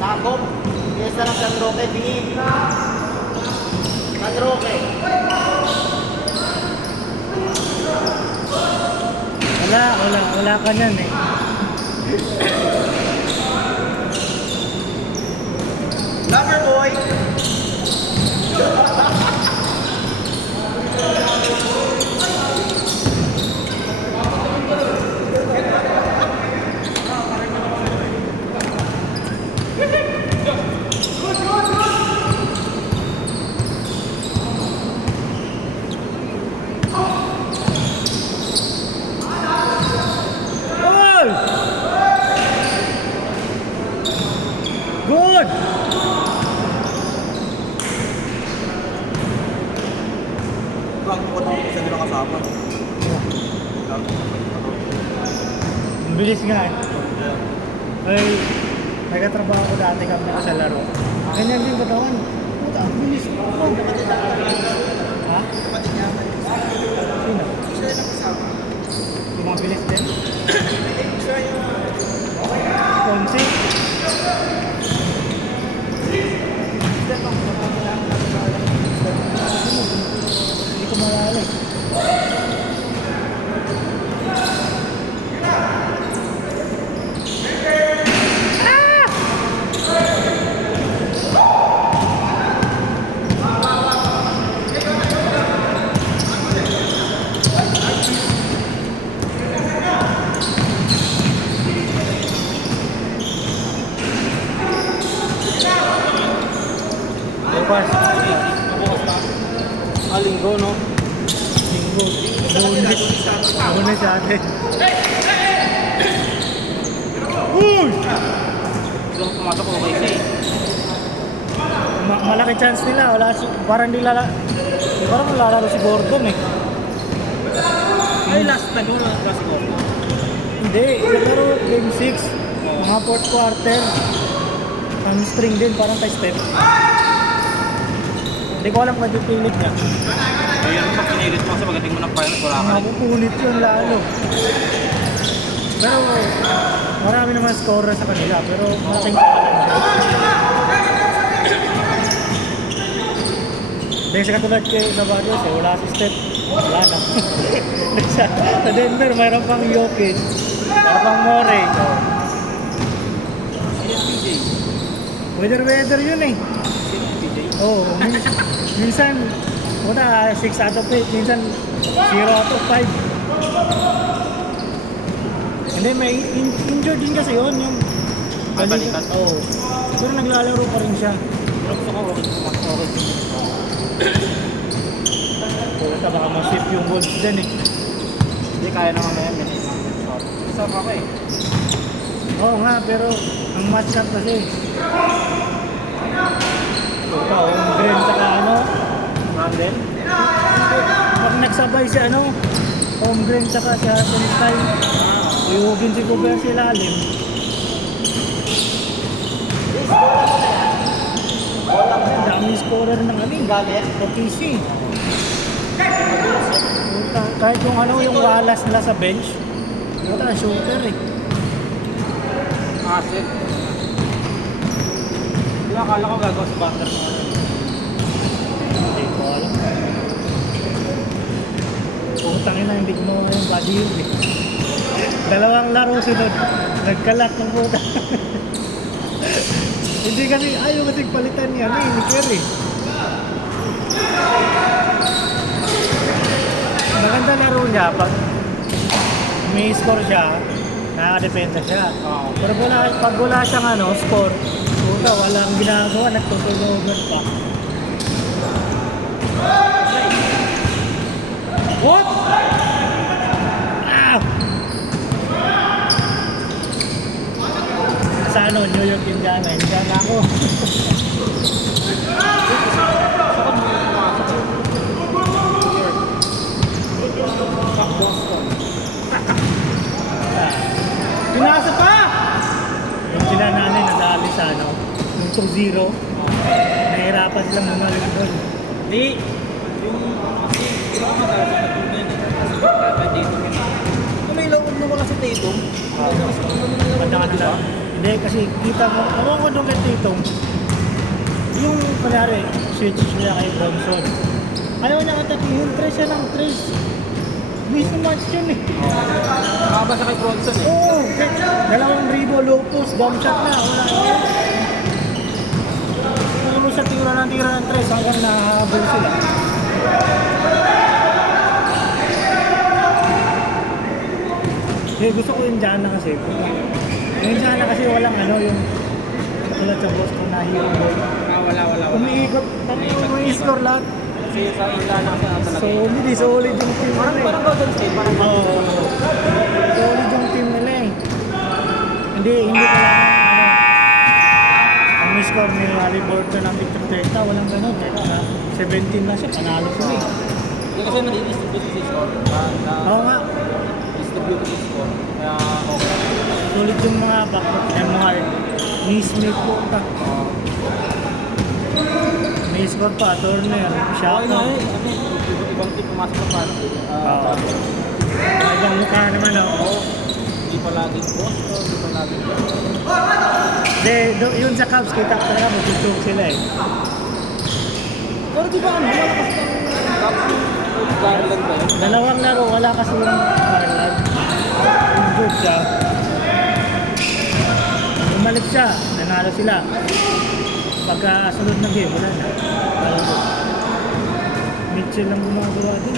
Sakop. Fiesta ng San Roque, bingin. San Roque. Wala ka niyan eh. Lover boy. Goal! Good! Bago ko naman isa nila kasama. Ang bilis nga eh. Ay, nagkatrabaho ko dati kami sa laro. Ganyan din katawan. Puta, ang bilis ko. Ha? Sino? Isa nila kasama. Yung mga bilis din? Isa yung... Ponce? Hindi ko maalala eh. Bukas. Linggo, no? Linggo. Lunes sa atin. Uy! Yung pumasok ko kayo siya Malaki chance nila. Parang lalaro si Gordon eh. Ay, last na goal na si Gordon. Hindi, laro game 6. Mga fourth quarter. Ang string din, parang kay Steph. Hindi ko alam kung pipilit niya. Ayun, pag pinilit mo kasi magating mo ng finals, wala ka rin. Mapupunit yun lalo. Pero marami naman scorer sa kanila. Pero malaking challenge. Dahil sa katulad kay Sabadios eh, wala si Steph. Wala na. Sa Denver, mayroon pang Jokic. Mayroon pang Morey. CSPJ. Weather yun eh. CSPJ. Oo. Minsan, 6 out of 8. Minsan, 0 out of 5. Hindi, may injured din kasi yun. Yung Ay, balikan? Oo. Pero naglalaro pa rin siya. Pero gusto ko, okay. Puta, baka masip yung Wolves din eh. Hindi, kaya naman na yan. Isa pa ako eh. Oo nga, pero ang match up kasi. Puta, Green tsaka ano. Randall? Pag nagsabay si ano, Green tsaka si Hartenstein, iugin si Gobert sa ilalim. Daming scorer ng ano eh. Galit? OKC. Puta, kahit yung ano, yung Wallace nila sa bench, puta, shooter eh. Asset. Hindi, akala ko gagawa sa Butler mo. Hindi ko alam. Putang ina, hindi ko mawa yung body yun eh. Dalawang laro sunod, nagkalat ng puta. Hindi kasi, ayaw kasing palitan niya ni Kerry. Maganda laro niya pag may score siya, nakadependa siya. Pero pag wala siyang score, puta, walang ginagawa, nagtutulungan pa. What? Ah! Sa New York Indiana ako. Boston. Pinasa pa! Yung sila nanay nadali sa yung 2-0, nahirapan silang mamalik doon. Hindi. Yung madali sa Tatum kasi kaya dito. Kung may loob mo kasi Tatum, Banda ka nila, Hindi, kasi kita mo, ewan ko nung itong, yung kunyari, switch niya kay Bronson. Ayaw niya katapihin, trace siya ng trace. Mismatch yun eh. Nakaba siya kay Bronson eh. Oo, dalawang ribo, low post, bomb shot na, wala yun. Puro sa tira ng trace hanggang nahabol sila. Eh, gusto ko yung Jana kasi. Yung Jana kasi walang ano, yung tulad sa Boston na hero ball. Wala. Umiikot, umi-score lahat. Kasi sa ila na siya talaga. So, hindi solid yung team nila eh. Parang Golden State, parang Oo. Solid yung team nila eh. Hindi pa lang ang score ni Haliburton ng Victor Testa, walang ganun. 17 na siya, panalo sila eh. Hindi kasi nag-distribute si score. Oo nga, Distribute si score. Kaya okay. solid yung mga backcourt, MR. Nismith po ka. May score pa, Turner, Okay Shaq. na eh. Ibang team pumasok sa parang. Oo. Ibang mukha naman oh. Hindi pa laging Boston, hindi pa laging Yun sa Cubs, kita ko talaga magtutug sila eh. Pero di ba ano, malakas ng Cubs yung Garland ba yun? Dalawang laro, wala kasi yung Garland. Good siya. Bumalik siya, nanalo sila. Pagka sunod na game, wala na. Mitchell lang gumagawa din.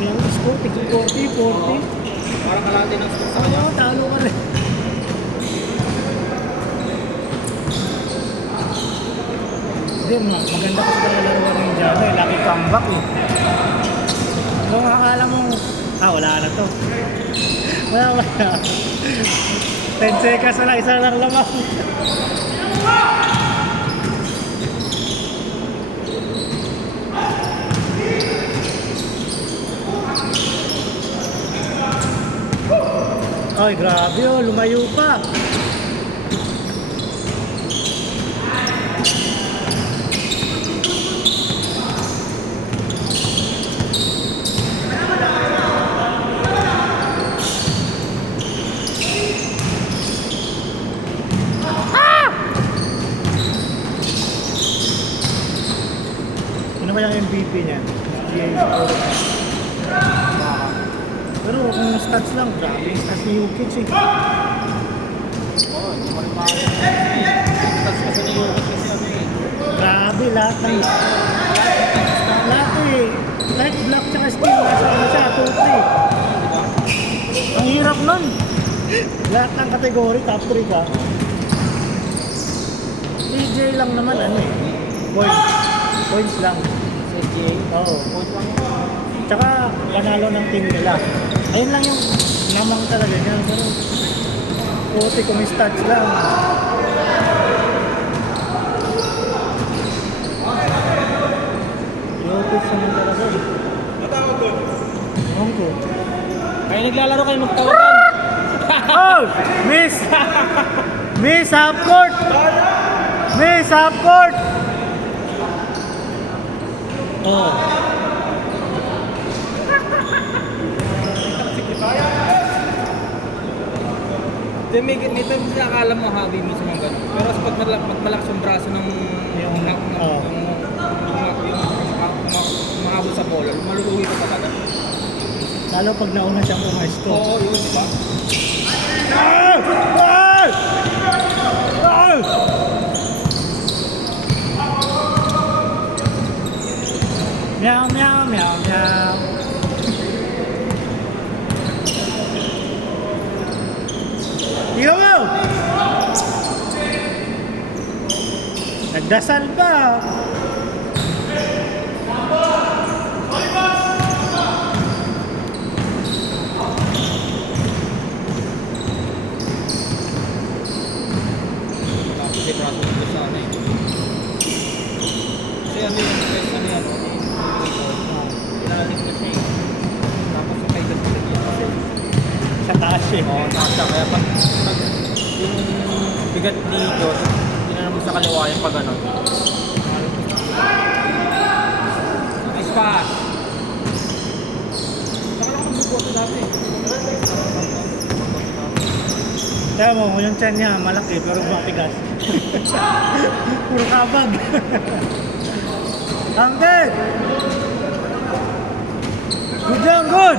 Kaya ang score, 40. Parang kalahati ng score sa kanya. Oo, talo ka rin. Hindi, maganda kasi talaga laruan ng Jana eh. Laki comeback eh. Kung akala mo, wala na to. Wala. 10 seconds na lang, isa lang lamang. Ay, grabe oh, lumayo pa. Ano kaya yung MVP niya? Pero kung stats lang, grabe yung stats ni Jokic eh. Oo, hindi mo rin makakita. Stats kasi ni Jokic kasi ano eh. Grabe lahat ng... Lahat eh. Lahat block tsaka steal, nasa ano siya, 2-3. Ang hirap nun. Lahat ng kategory, top 3 ka. TJ lang naman ano eh. Points lang. Sa SGA, Oo. point lang yun. Tsaka panalo ng team nila. Ayun lang yung namang talaga niya. Pero puti kung stats lang. Jokic naman talaga eh. Matawag ko. Ewan ko. Kaya naglalaro kayo magtawagan. Oh! Miss! Miss half court! Miss half court! Oh. May times na akala mo hobby mo sa mga ganun. Pero pag malakas yung braso ng umabot sa bola, maluluwi ka talaga. Lalo pag nauna siyang umesto. Oo, yun, di ba? Meow, meow, meow, meow. Tingnan mo! Nagdasal pa! Kasi braso nito sa ano eh. Kasi ano yung stress ano yan, pinalalim ka siya eh. Tapos sa kailan ko rin yan kasi Sa taas eh. oo, nasa. Kaya pag yung bigat ni Diyos, tinanong mo sa kaliwa yung pag ano. Nice pass! Saka lang magbubuto dati. Kaya mo, yung tiyan niya malaki pero matigas. Puro kabag. Angkit! Good yan, good!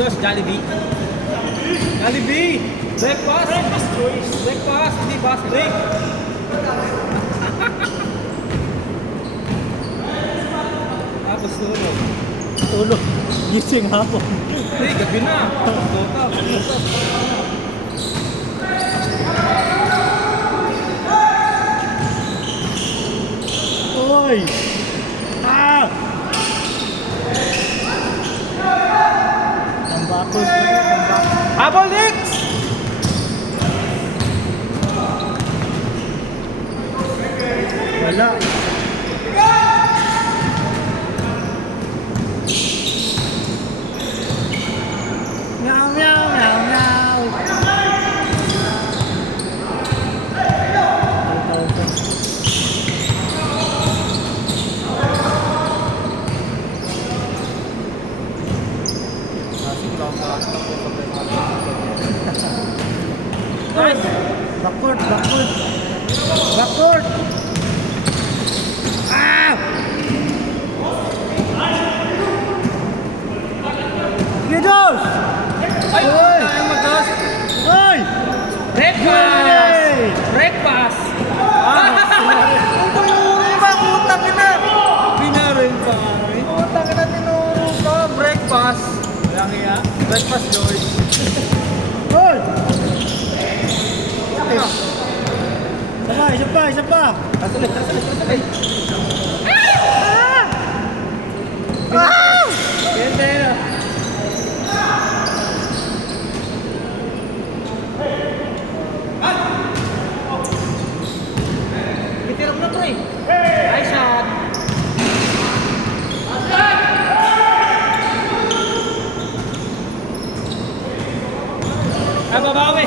Diyos, Jollibee. Jollibee! Breakfast! Breakfast choice! Breakfast! Hindi fast break! Tapos tulog. Tulog. Gising hapon. Hindi, gabi na. Dota. Oy! Ah! Tambakos. Tambakos. Apple Dicks! Wala. Meow, meow, meow, meow. Nice! Backward, backward. Backward! Ah! Gidos! Ay! Oy! Ay! Magas! Oy! Breakfast! Yay! Breakfast! Tinuro ba? Putang ina! Binarin pa. Putang ina, tinuro ka. Breakfast. Lang iya. Breakfast, George. Oy! Isa pa, isa pa! Tasulit, tasulit, tasulit. Ah! Ganda yun. Itirap na, pre. Nice shot. Ay, babawi.